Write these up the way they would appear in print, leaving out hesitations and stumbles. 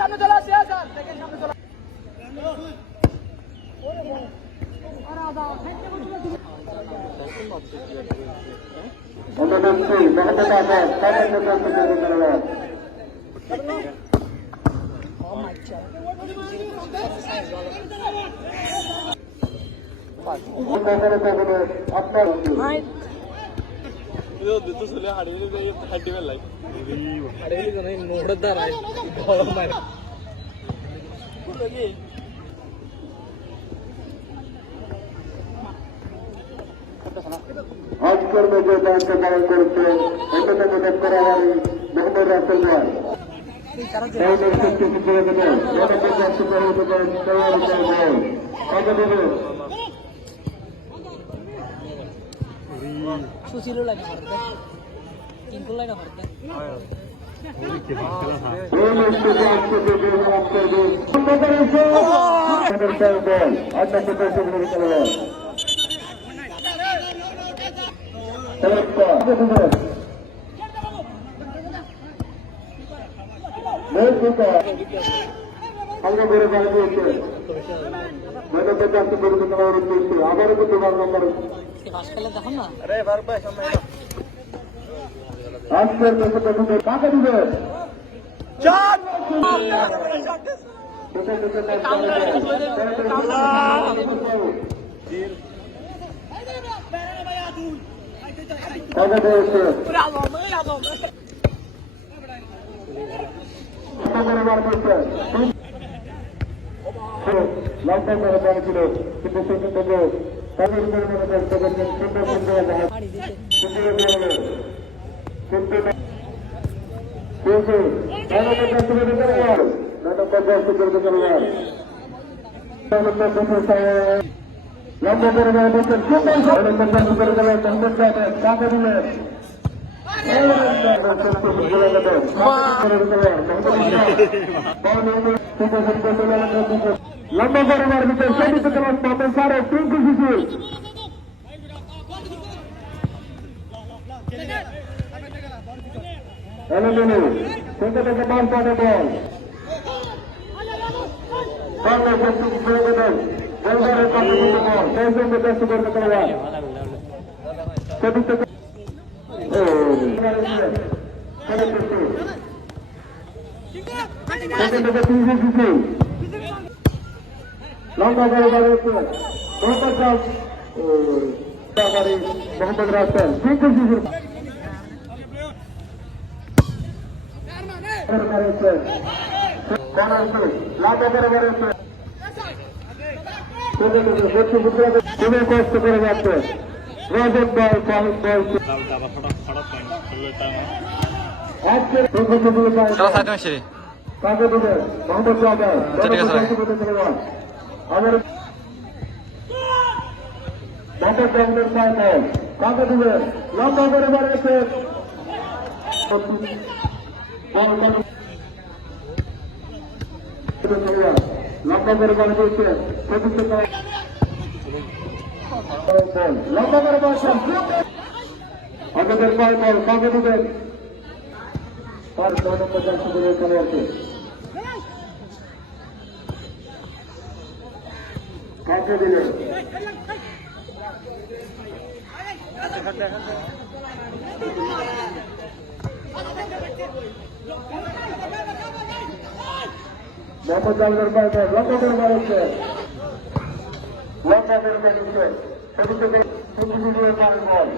সামনে চলে আসছে দেখেন সামনে চলে আজকের মেজর দায়িত্ব পালন করেছে অন্যতম ডক্টর মোহাম্মদ রাসেল ভাই সুশীল লাগে তিনকো লাইনে ভরতে আমরা করে গাড়ি দিয়েছে মেয়েদের কাছে পরিবর্তন অনুরোধ করছি আবারও কিন্তু নম্বর আজকের কাকে দিবে লম্বা করে পড়েছিল কিন্তু সেখান থেকে তাদের লম্বা করে কাকে দিলেন লম্বা করে মার ভিতরে সেদিকে তোমার পাবে সারে টিঙ্কু শিশু সেটা থেকে মান পাবে বল সেদিক থেকে লম্বা করে মোহাম্মদ রাসেল টিঙ্কু শিশু খুবই কষ্ট করে যাচ্ছে রজত বল কাহিদ বল কাকে দেবে মোহাম্মদ জাহাজ আমার মোহাম্মদ জাহাজের পায় কাকে দেবে লম্বা করে বাড়িয়েছে লম্বা করে বল দিয়েছে লম্বা করে বল আমাদের পায় বল কাকে দেবেন কাকে দিলেন মোহাম্মদ জাহাজের পায় লম্বা করে বাড়িয়েছে লম্বা করে বাড়িয়েছে সেদিকে বল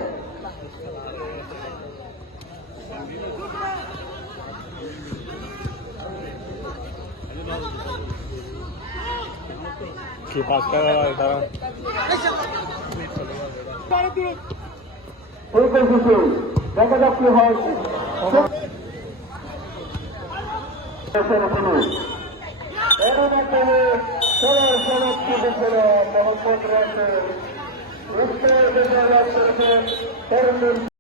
কি পাস করা তারা দেখা যাক কি হয় মোহাম্মদ রাসেল